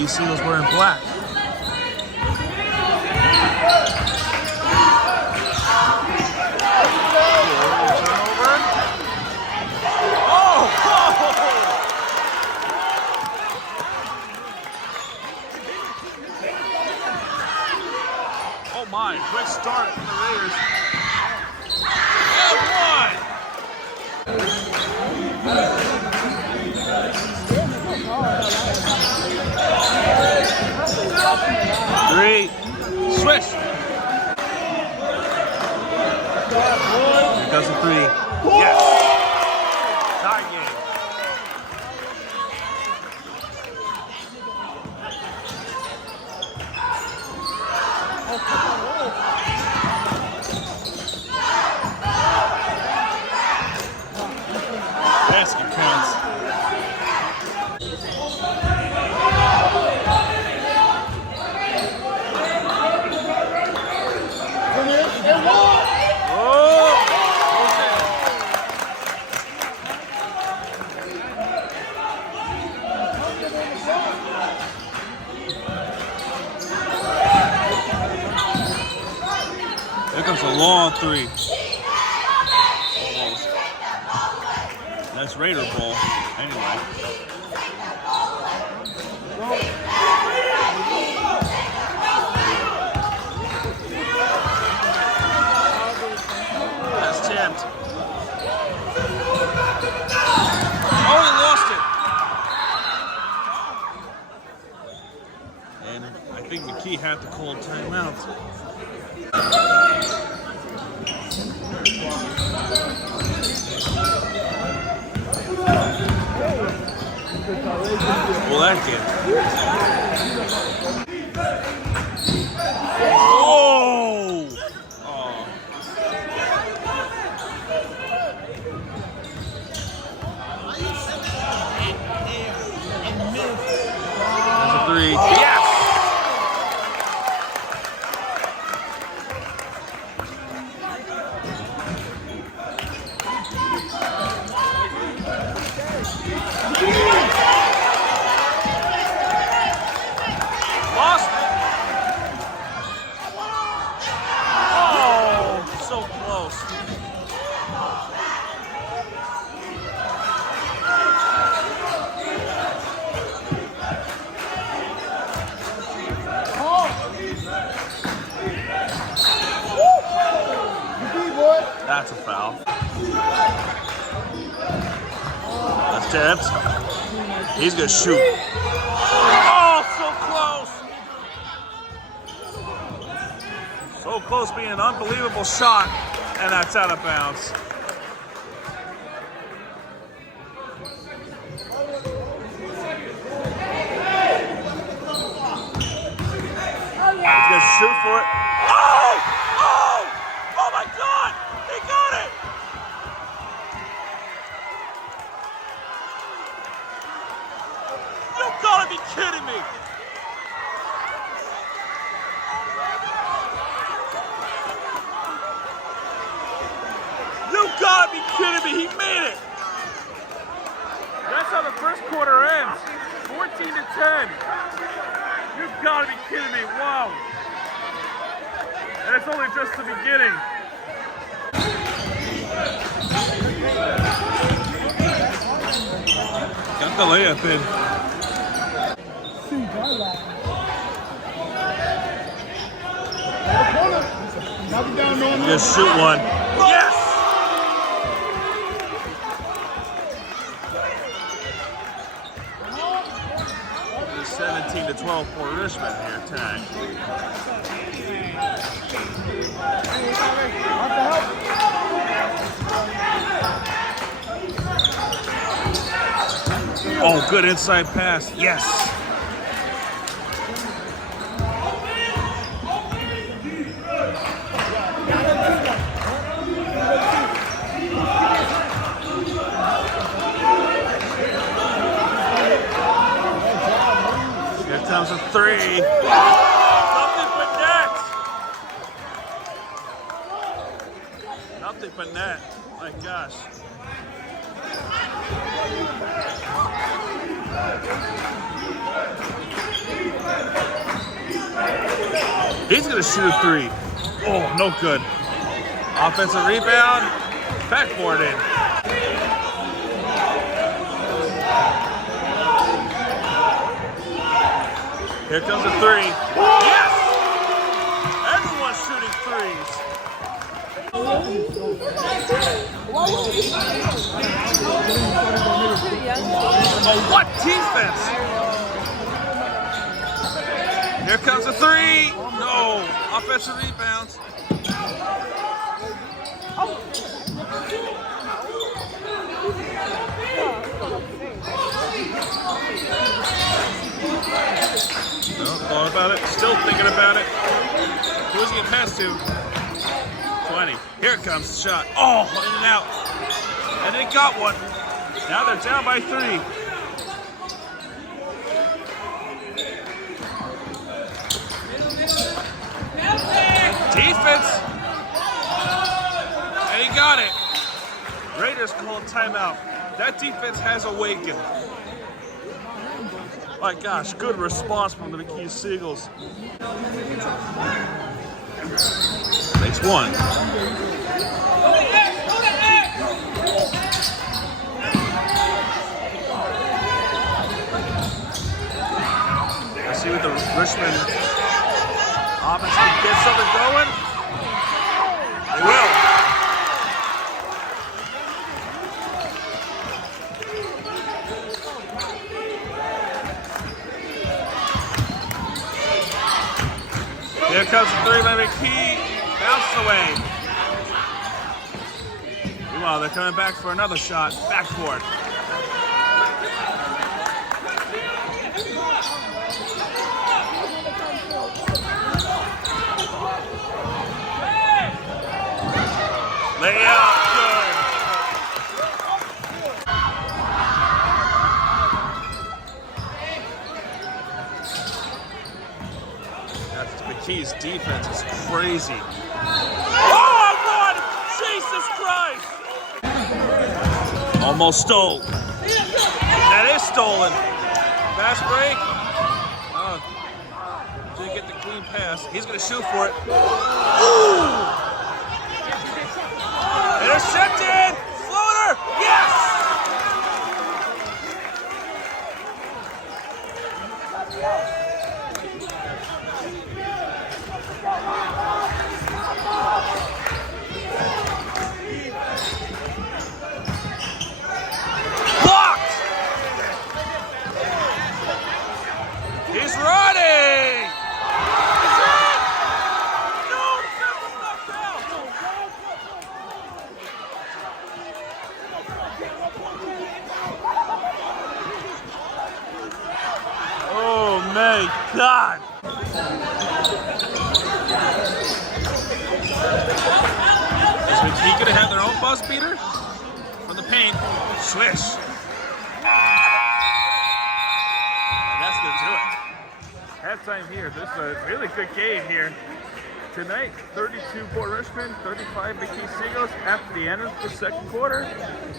McKee Seagulls wearing black. Oh my, quick start for the Raiders. And one! Three, swish! Here goes the three. Yes! Tie game. Basket counts. There comes a long three. That's Raider ball, anyway. That's tipped. Oh, he lost it. And I think McKee had to call timeout. Well, that kid. Oh! There's a three. Yes! Lost it. Oh, so close. That's a foul. That's tipped. He's gonna shoot. Oh, so close. So close, being an unbelievable shot, and that's out of bounds. He's gonna shoot for it. Oh! Oh! Oh my God! He got it! You gotta be kidding me! You gotta be kidding me! He made it! That's how the first quarter ends. 14-10. You gotta be kidding me! Wow! And it's only just the beginning. Got the layup in. Just shoot one. Yes! It's 17-12 for Richmond here tonight. Oh, good inside pass. Yes. Here comes a three. Nothing but net. Nothing but net. My gosh. He's gonna shoot a three. Oh, no good. Offensive rebound. Backboard in. Here comes a three. Yes! Everyone's shooting threes. Oh, what defense? Here comes a three. No. Offensive rebounds. No, thought about it. Still thinking about it. Who's he getting past to? 20. Here it comes. The shot. Oh, in and out. And they got one. Now they're down by 3. Defense. And he got it. Raiders called timeout. That defense has awakened. My gosh, good response from the McKee Seagulls. Makes one. Let's see what the Richmond offense can get something going. They will. Here comes the three by McKee. Bounces away. Meanwhile, they're coming back for another shot. Backboard. Layup. Good. McKee's defense is crazy. Oh, one! Jesus Christ! Almost stole. That is stolen. Fast break. Oh, didn't get the clean pass. He's going to shoot for it. Ooh. Intercepted! Floater! Yes! Blocked! He's running! No! Oh my God! Is McKee gonna have their own buzz beater? From the paint, swish. And that's gonna do it. Halftime here. This is a really good game here. Tonight, 32 Port Richmond, 35 McKee Seagulls after the end of the second quarter.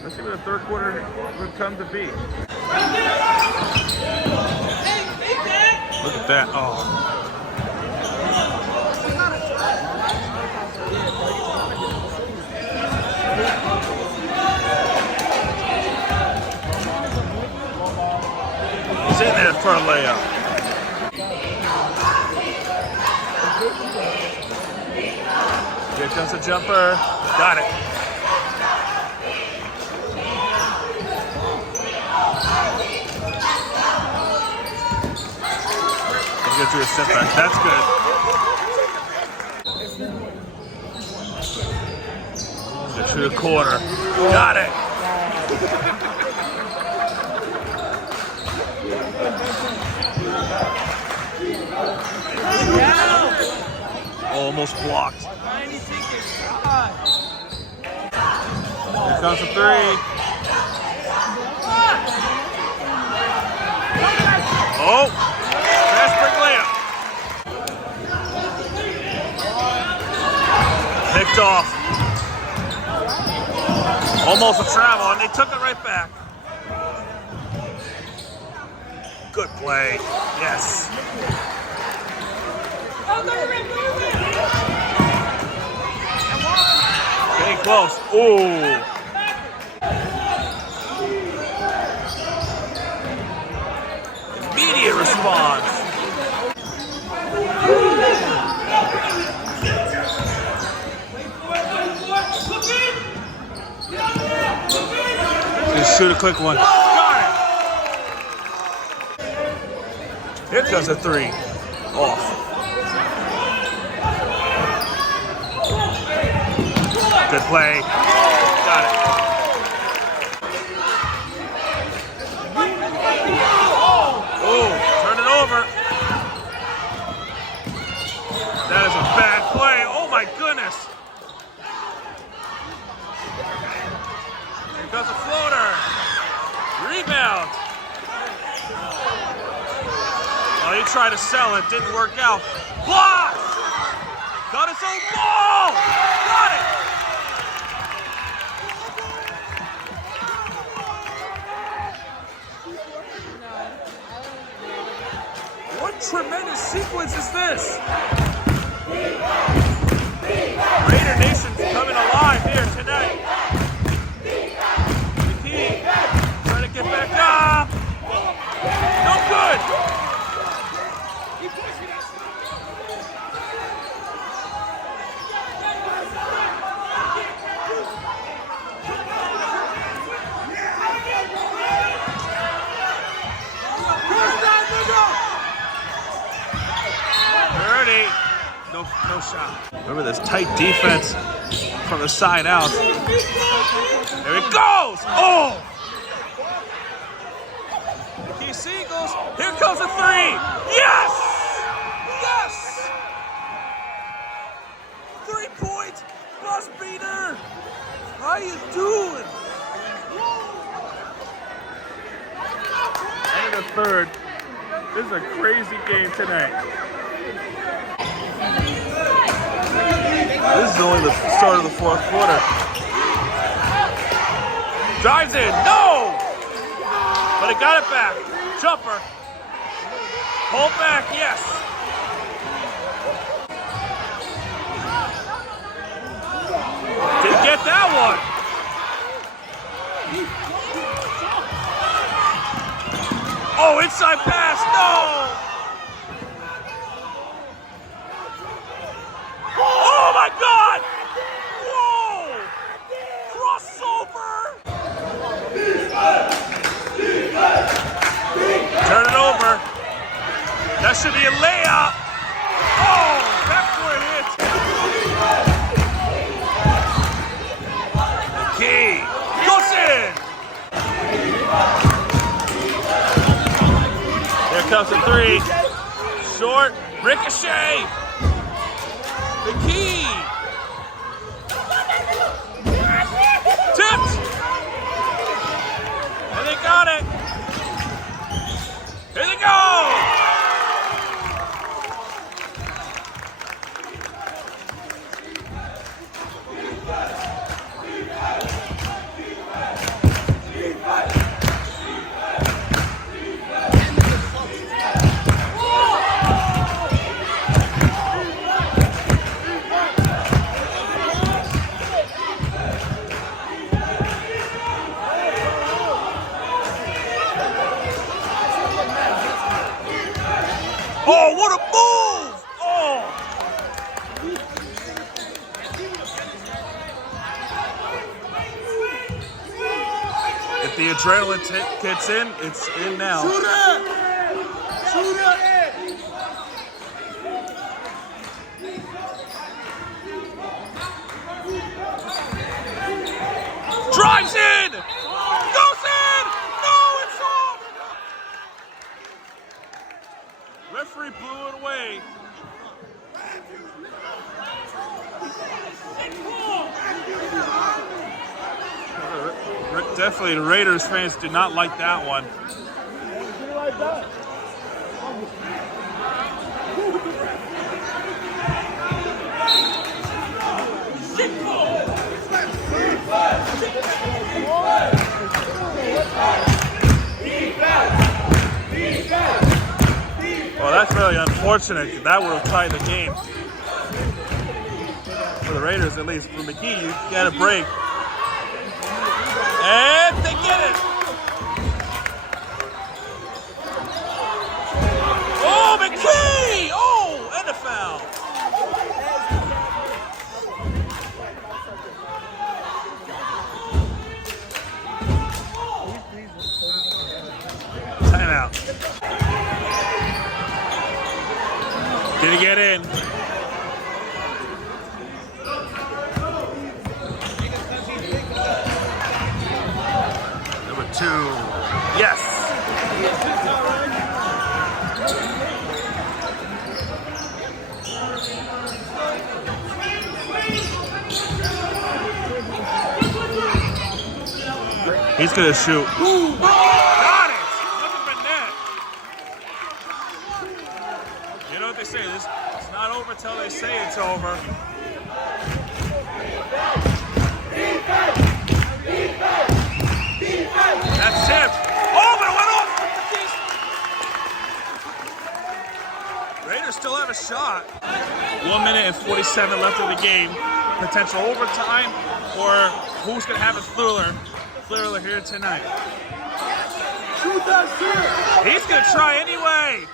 Let's see what the third quarter would come to be. Look at that. Oh. He's in there for a layup. Here comes the jumper. Got it. He's going to do a step back. That's good. Get to the corner. Got it. Almost blocked. Here comes the three. Oh, fast break layup. Picked off. Almost a travel, and they took it right back. Good play. Yes. close. Ooh. Immediate response. Just shoot a quick one. Got it. Here comes a three. Off. Good play. Got it. Oh, turn it over. That is a bad play. Oh my goodness. Here comes a floater. Rebound. Oh, he tried to sell it. Didn't work out. Block. Got his own ball. Got it. What tremendous sequence is this? Raider Nation's coming alive here tonight. McKee trying to get back up. No good. No shot. Remember this tight defense from the side out. There it goes! Oh! McKee Seagulls. Here comes a three. Yes! Yes! 3 points. Bus beater. How you doing? And the third. This is a crazy game tonight. This is only the start of the fourth quarter. Drives in, no! But it got it back. Jumper. Hold back, yes. Didn't get that one. Oh, inside pass, no! Oh my God! Whoa! Crossover! Turn it over. That should be a layup. Oh, backcourt hit. McKee goes in. Here comes the three. Short. Ricochet. McKee. Tipped. And they got it. Here they go. Oh, what a move! Oh! If the adrenaline kicks in, it's in now. Shoot it! Shoot it! Drives in! Goes in! No, it's off! Referee blew it away. Definitely the Raiders fans did not like that one. Well, that's really unfortunate. That would have tied the game for the Raiders, at least for McKee, you got a break. And they get it! Oh, McKee! Oh, and a foul. Timeout. Did he get in? Number 2. Yes. He's gonna shoot. Got it! Nothing but net. You know what they say? It's not over till they say it's over. That's it. Oh, but it went off. Raiders still have a shot. 1 minute and 47 left of the game. Potential overtime, or who's gonna have a thriller here tonight. He's gonna try anyway.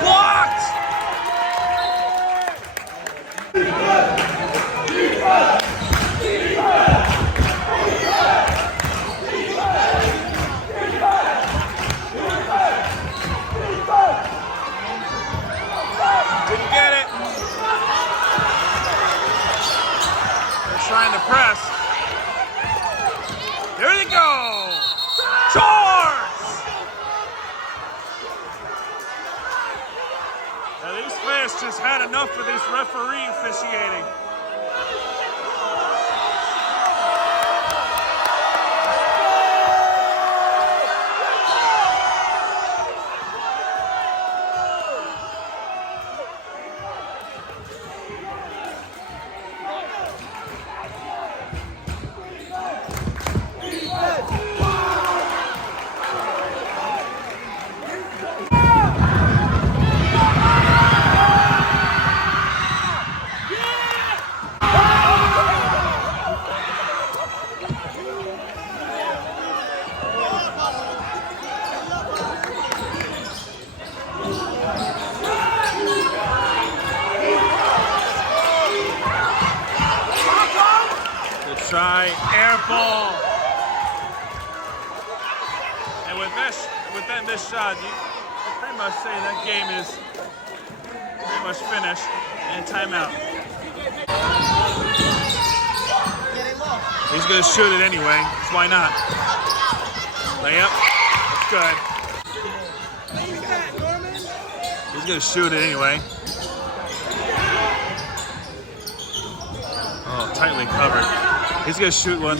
Blocked. Didn't get it. They're trying to press. There they go. Chores. Now these fans just had enough of this referee officiating. Try air ball, and with this shot, you can pretty much say that game is pretty much finished. And timeout. He's gonna shoot it anyway. So why not? Layup. That's good. He's gonna shoot it anyway. Oh, tightly covered. He's going to shoot one.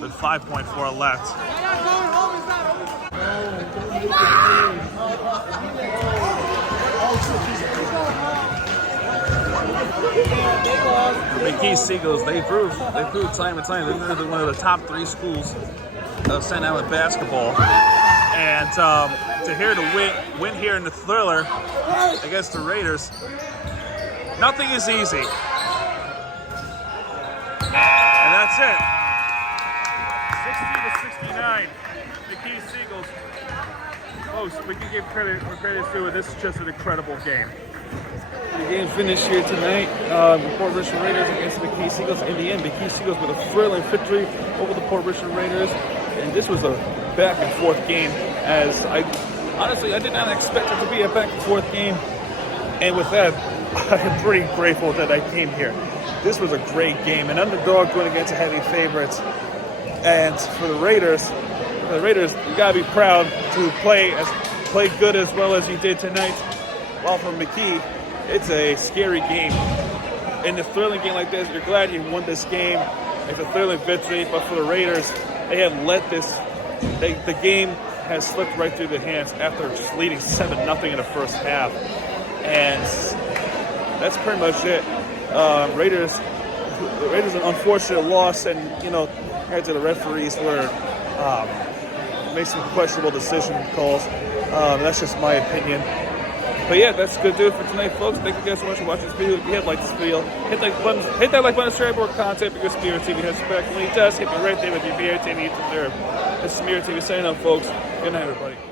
With 5.4 left. The McKee Seagulls, they proved time and time they're one of the top 3 schools of St. Allen basketball. And to win here in the thriller against the Raiders, nothing is easy. And that's it. 60-69. McKee Seagulls. Folks, we can give credit where credit's due. This is just an incredible game. The game finished here tonight. The Port Richmond Raiders against the McKee Seagulls. In the end, McKee Seagulls with a thrilling victory over the Port Richmond Raiders. And this was a back and forth game. As I did not expect it to be a back and forth game. And with that, I'm pretty grateful that I came here. This was a great game. An underdog going against a heavy favorites. And for the Raiders, you gotta be proud to play good as well as you did tonight. While for McKee, it's a scary game. In a thrilling game like this, you're glad you won this game. It's a thrilling victory, but for the Raiders, they have let the game has slipped right through the hands after leading 7-0 in the first half. And that's pretty much it. Raiders an unfortunate loss, and compared to the referees were made some questionable decision calls. That's just my opinion. But yeah, that's good to do it for tonight, folks. Thank you guys so much for watching this video. If you have liked this video, hit that like button, subscribe more content because Spirit TV has back. When he does, hit me right there with your BEATER TV you deserve. This is Spirit TV signing out, folks. Good night, everybody.